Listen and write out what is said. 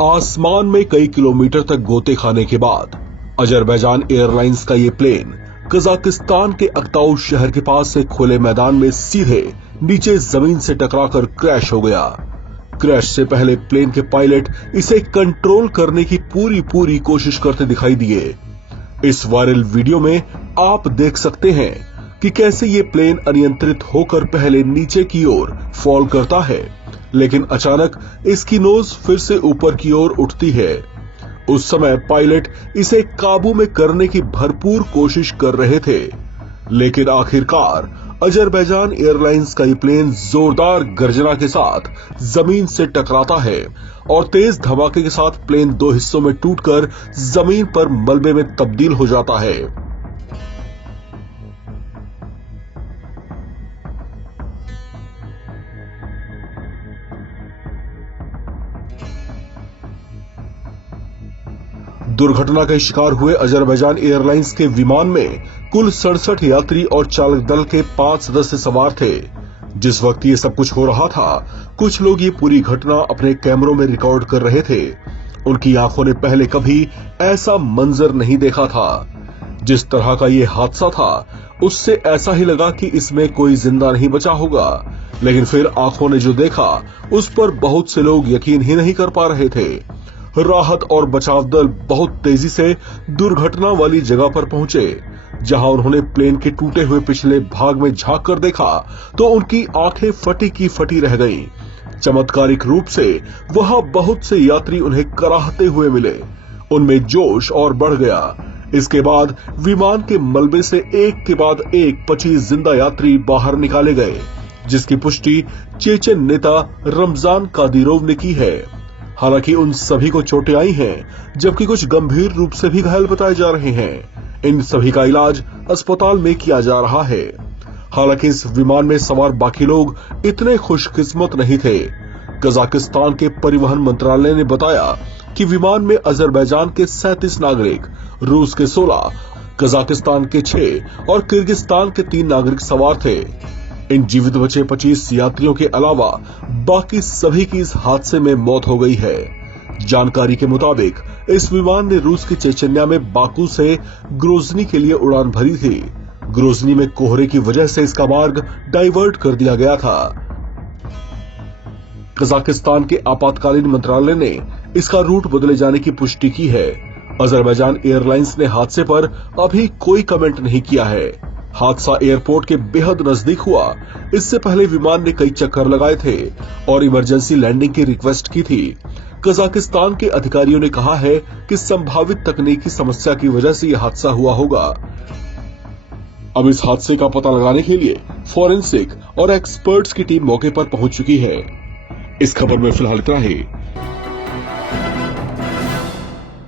आसमान में कई किलोमीटर तक गोते खाने के बाद अजरबैजान एयरलाइंस का ये प्लेन कजाकिस्तान के अक्ताउ शहर के पास से खुले मैदान में सीधे नीचे जमीन से टकराकर क्रैश हो गया। क्रैश से पहले प्लेन के पायलट इसे कंट्रोल करने की पूरी कोशिश करते दिखाई दिए। इस वायरल वीडियो में आप देख सकते हैं कि कैसे ये प्लेन अनियंत्रित होकर पहले नीचे की ओर फॉल करता है, लेकिन अचानक इसकी नोज फिर से ऊपर की ओर उठती है। उस समय पायलट इसे काबू में करने की भरपूर कोशिश कर रहे थे, लेकिन आखिरकार अजरबैजान एयरलाइंस का ये प्लेन जोरदार गर्जना के साथ जमीन से टकराता है और तेज धमाके के साथ प्लेन दो हिस्सों में टूटकर जमीन पर मलबे में तब्दील हो जाता है। दुर्घटना के शिकार हुए अजरबैजान एयरलाइंस के विमान में कुल 67 यात्री और चालक दल के 5 सदस्य सवार थे। जिस वक्त ये सब कुछ हो रहा था, कुछ लोग ये पूरी घटना अपने कैमरों में रिकॉर्ड कर रहे थे। उनकी आंखों ने पहले कभी ऐसा मंजर नहीं देखा था। जिस तरह का ये हादसा था, उससे ऐसा ही लगा कि इसमें कोई जिंदा नहीं बचा होगा, लेकिन फिर आंखों ने जो देखा उस पर बहुत से लोग यकीन ही नहीं कर पा रहे थे। राहत और बचाव दल बहुत तेजी से दुर्घटना वाली जगह पर पहुंचे। जहां उन्होंने प्लेन के टूटे हुए पिछले भाग में झांक कर देखा तो उनकी आंखें फटी की फटी रह गईं। चमत्कारिक रूप से वहां बहुत से यात्री उन्हें कराहते हुए मिले। उनमें जोश और बढ़ गया। इसके बाद विमान के मलबे से एक के बाद एक 25 जिंदा यात्री बाहर निकाले गए, जिसकी पुष्टि चेचन नेता रमजान कादिरोव ने की है। हालांकि उन सभी को चोटें आई हैं, जबकि कुछ गंभीर रूप से भी घायल बताए जा रहे हैं। इन सभी का इलाज अस्पताल में किया जा रहा है। हालांकि इस विमान में सवार बाकी लोग इतने खुशकिस्मत नहीं थे। कजाकिस्तान के परिवहन मंत्रालय ने बताया कि विमान में अजरबैजान के 37 नागरिक, रूस के 16, कजाकिस्तान के 6 और किर्गिस्तान के 3 नागरिक सवार थे। इन जीवित बचे 25 यात्रियों के अलावा बाकी सभी की इस हादसे में मौत हो गई है। जानकारी के मुताबिक इस विमान ने रूस की चेचन्या में बाकू से ग्रोजनी के लिए उड़ान भरी थी। ग्रोजनी में कोहरे की वजह से इसका मार्ग डाइवर्ट कर दिया गया था। कजाकिस्तान के आपातकालीन मंत्रालय ने इसका रूट बदले जाने की पुष्टि की है। अजरबैजान एयरलाइंस ने हादसे पर अभी कोई कमेंट नहीं किया है। हादसा एयरपोर्ट के बेहद नजदीक हुआ। इससे पहले विमान ने कई चक्कर लगाए थे और इमरजेंसी लैंडिंग की रिक्वेस्ट की थी। कजाकिस्तान के अधिकारियों ने कहा है कि संभावित तकनीकी समस्या की वजह से यह हादसा हुआ होगा। अब इस हादसे का पता लगाने के लिए फॉरेंसिक और एक्सपर्ट्स की टीम मौके पर पहुंच चुकी है। इस खबर में फिलहाल इतना ही।